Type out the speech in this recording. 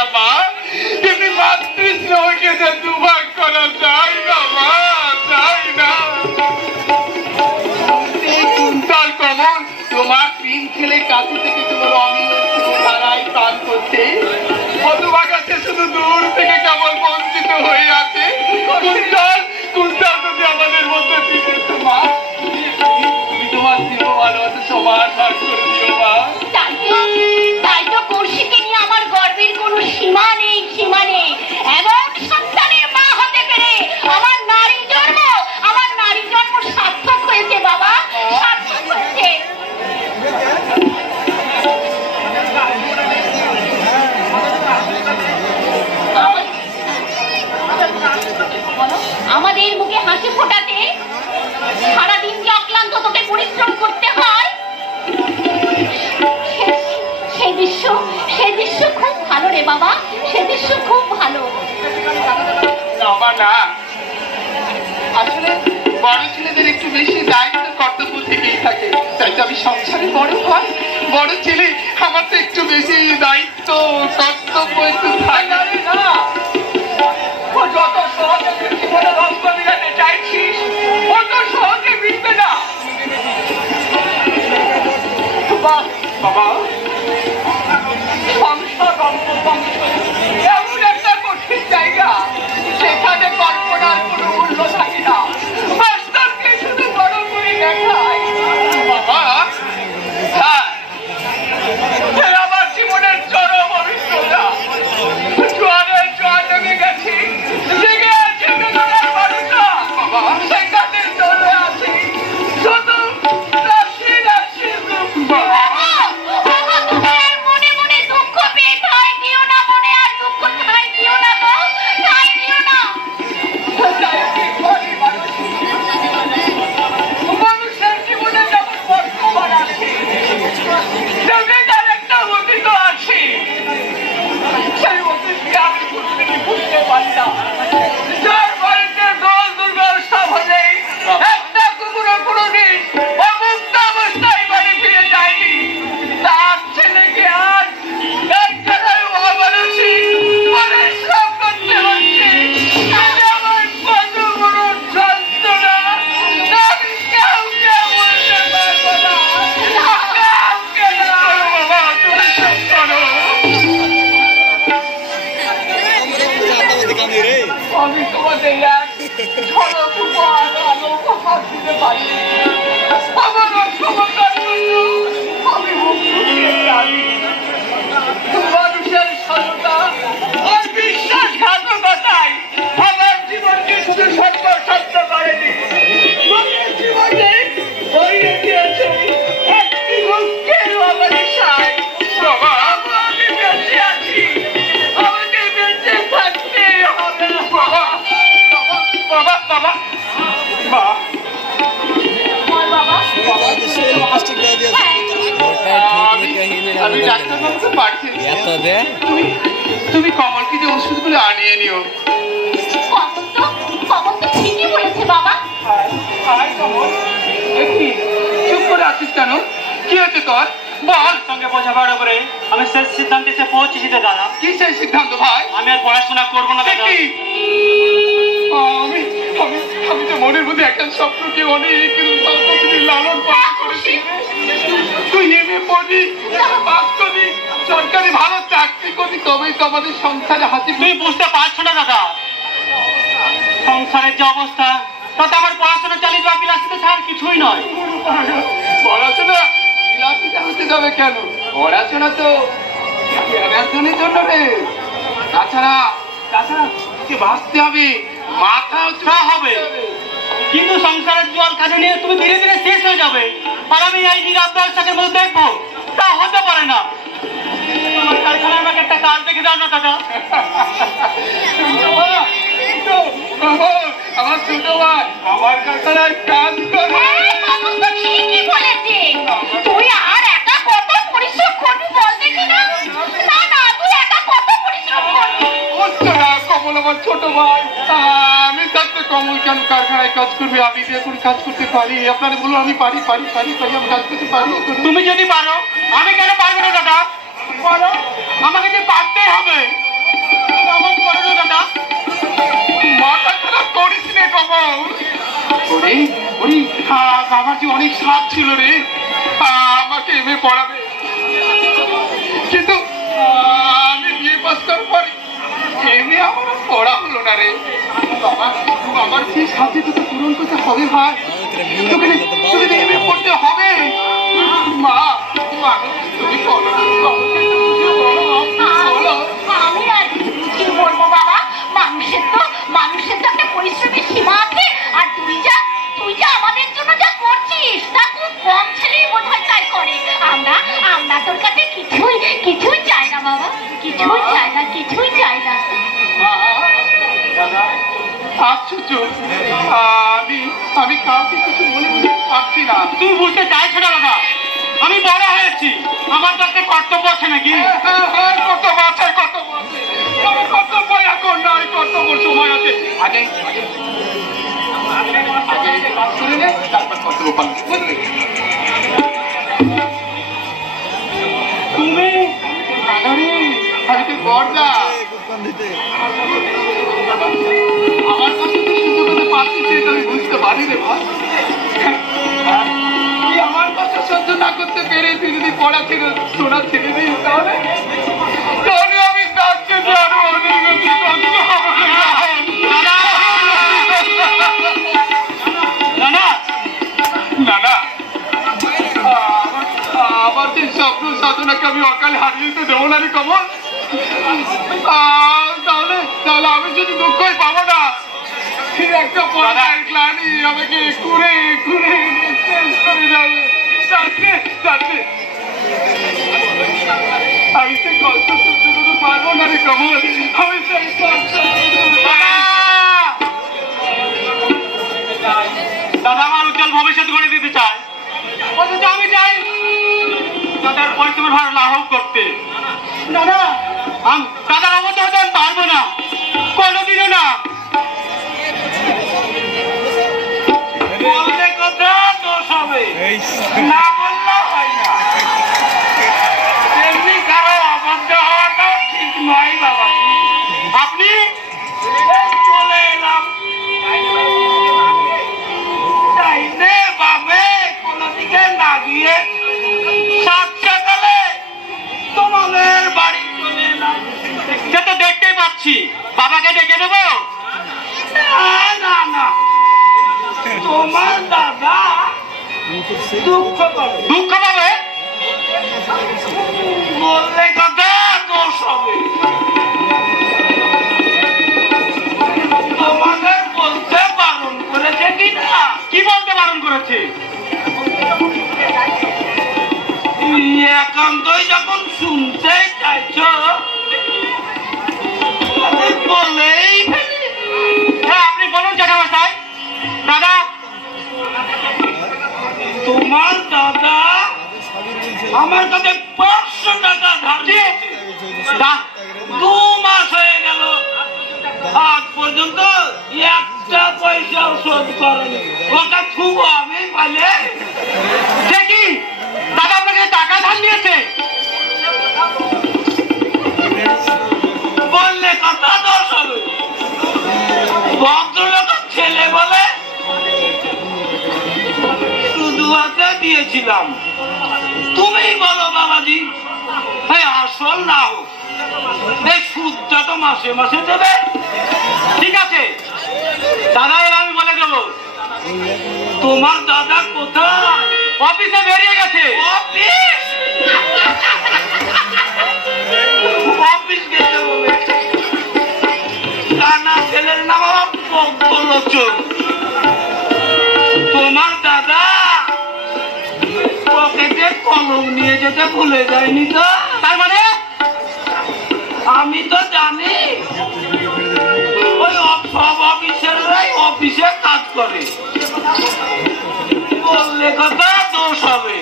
না মা, কিন্তু মাতৃস্নেহকে যে দুভাগ করা যায় না মা, যায় না। কুন্তল কমল তোমার তিন ছেলে কাছে থেকে তোমার অমিল ধারায় প্রাণ করছে, হতভাগা সে শুধু দূর থেকে কেবল বঞ্চিত হয়ে আছে। কুন্তল কুন্তল যদি আমাদের মধ্যে ফিরেছো মা, তুমি তোমার জীব ভালোবাসা সমান ভাগ করে দিও মা। তাই তো কৌশিককে নিয়ে আমার গর্বের কোনো সীমা নেই, সীমা নেই। এমন সন্তানের মা হতে পেরে আমার নারী জন্ম সার্থক হয়েছে বাবা, সার্থক হয়েছে। আমাদের মুখে হাসি ফোটাতে সারাদিন যে অক্লান্ত তোকে পরিশ্রম করতে হয়, সে দৃশ্য খুব ভালো রে বাবা, সে দৃশ্য খুব ভালো। না আসলে বড় ছেলেদের একটু বেশি দায়িত্ব কর্তব্য থেকেই থাকে, তাই তো আমি সংসারে বড় হয়, বড় ছেলে আমার তো একটু বেশি দায়িত্ব কর্তব্য একটু থাকে না। যত সহজে জীবনে রক্ত মিলাতে চাইছিস অত সহজে মিলবে না বাবা। সংসার এমন একটা কঠিন জায়গা, সেখানে কল্পনার কোনো মূল্য থাকে না, বাস্তবকে শুধু বড় করে দেখায় বাবা। হ্যাঁ, আমার জীবনের চরম অভিজ্ঞতা, জোয়ারের জোয়ার নেমে গেছি, জেগে আছে বেদনার বারুটা বাবা, সেখানে চলে আসি শুধু রাশি রাশি দুঃখ বাবা। আমি তোমাদের আলো উপহার দিতে পারি, আমার অক্ষমতার জন্য আমি মানুষের সততা আর বিশ্বাসঘাতকতায় আমার জীবনকে শুধু সর্বশান্ত করেনি, জীবনে হয়ে দিয়েছে একটি মুখের অবসায়। আমি বেঁচে আছি, আমাকে বেঁচে থাকতে হবে বাবা। বাবা বাবা মা আমি ডাক্তারবাবুকে পাঠিয়েছি, তুমি কমলকে যে ওষুধগুলো আনিয়ে নিও। কমল তো ঠিকই বলেছে বাবা। চুপ করে আছিস কেন, কি হচ্ছে তোর বল? সঙ্গে বোঝাপড়া করে আমি শেষ সিদ্ধান্তে এসে পৌঁছেছি দাদা। কি সেই সিদ্ধান্ত ভাই? আমি আর পড়াশোনা করবো না দাদা। আমি তো মনের মধ্যে একটা স্বপ্নকে অনেক লালন পালন করেছি, তুই এমএ পড়বি, পাস করবি, সরকারি ভালো চাকরি করবি, তবেই তো আমাদের সংসারে হাসি। তুই বুঝতে পারছো না দাদা, সংসারের যে অবস্থা তাতে আমার পড়াশোনা চালিয়ে যাওয়া বিলাসিতা ছাড়া কিছুই নয়। পড়াশোনা বিলাসিতা হতে যাবে কেন? পড়াশোনা তো জ্ঞানার্জনের জন্য রে। তাছাড়া বাঁচতে হবে, মাথা উঁচু হবে। কিন্তু সংসারের জল কাজে নিয়ে তুমি ধীরে ধীরে শেষ হয়ে যাবে, আর আমি এই নীরব দর্শকের মধ্যে দেখবো, তা হতে পারে না। আমার কারখানায় আমাকে একটা কাজ দেখে দাও না দাদা। আমার ছোট ভাই আমার কারখানায় কাজ করে। ঠিকই বলেছে, তুই আর একা কত পরিশ্রম করবি বল দেখি না। না তুই একা কত পরিশ্রম করবি। কমল আমার ছোট ভাই, আমি থাকতে কমল কেন কারখানায় কাজ করবে? আমি এখন কাজ করতে পারি, আপনারা বলুন আমি পারি পারি পারি পারি আমি কাজ করতে পারি। তুমি যদি পারো আমি কেন পারবো না দাদা? পারো, আমাকে যে পারতেই হবে। ওরে ওরে আমার যে অনেক শখ ছিল রে আমাকে এমএ পড়াবে, কিন্তু আমি বিয়ে পাস করার পরে এমএ আমার পড়া হলো না রে। বাবার সেই সাথে তোকে পূরণ করতে হবে ভাই, তোকে এমএ পড়তে হবে। মা তুমি বলো, আমি আর কি বলবো বাবা, মানুষের তো একটা পরিশ্রমের সীমা আছে। আর তুই যা আমাদের জন্য যা করছিস তা খুব কম ছেলেই বোধ হয় তাই করে। আমরা তোর কাছে কিছুই চাই না বাবা, কিছুই চাই না। আশ্চর্য, আমি কাউকে কিছু মনে পারছি না। তুমি বুঝতে চাইছো না বাবা, আমি বড় হয়েছি, আমার তো একটা কর্তব্য আছে নাকি? কর্তব্য আছে, কর্তব্য এখন নয়, কর্তব্য সময় আছে। আগে কাজ করে নে, তারপর কর্তব্য পালন করবে। তুমি আমি তো বড়দা, আমার কাছে তো সুযোগ হতে পারছিস, আমি বুঝতে পারি রে ভাই। তুই আমার কথা সহ্য না করতে পেরে তুই যদি পড়া ছিল তোরা ছেড়ে দিস, তাহলে আমি কাজকে আরো অনেক বেশি কষ্ট হবে। না আমার যে স্বপ্ন সাধনাকে আমি অকালে হারিয়ে দিতে দেবো না রে কমল। তাহলে আমি যদি দুঃখই পাবো না, একটা পড়ার গ্লানি আমাকে ঘুরে শেষ করে যাবে। আমি সে কষ্ট সহ্য করতে পারবো না রে কমল, আমি সেই কষ্ট। দাদা আমার উজ্জ্বল ভবিষ্যৎ গড়ে দিতে চায়, অথচ আমি চাই দাদার পরিশ্রমের ভার লাঘব করতে। দাদার অবস্থা হতে আমি পারবো না, কোনোদিনও না। বললে কথা দোষ হবে, না বললেও হয় না। তেমনি কারো অবাধ্য হওয়াটাও ঠিক নয় বাবা। আপনি চলে এলাম চাইলে বাবে কোনো দিকে না গিয়ে সাত সকালে তোমাদের বাড়ি চলে এলাম। সে তো দেখতেই পাচ্ছি, বাবাকে ডেকে দেবো? না, তোমার দাদা দুঃখ পাবে, বললে কথা দোষ হবে। তোমাদের বলতে বারণ করেছে কিনা? কি বলতে বারণ করেছে? একান্তই যখন শুনতে চাইছো বলেই হ্যাঁ, আপনি বলুন জ্যাঠামশাই। দাদা, তোমার দাদা আমার কাছে 500 টাকা ধার দিয়েছে, 2 মাস হয়ে গেল, আজ পর্যন্ত একটা পয়সাও শোধ করেনি। ওটা খুব আমি পালে দেখি দাদা আপনাকে টাকা ধার দিয়েছে, বললে কথা দোষ হবে। ভদ্রলোকের ছেলে বলে শুধু হাতে দিয়েছিলাম। তুমি বলো বাবাজি, আসল না হোক এই সুদটা তো মাসে মাসে দেবে। ঠিক আছে দাদা, এবার আমি বলে দেবো। তোমার দাদা কোথায়? অফিসে বেরিয়ে গেছে। অফিস গেছে বলে কানা ছেলের নাম পদ্মলোচন। তোমার দাদা পকেটে কলম নিয়ে যেতে ভুলে যায়নি তো? তার মানে আমি তো জানি ওই সব অফিসাররাই অফিসে কাজ করে, বললে কথা দোষ হবে।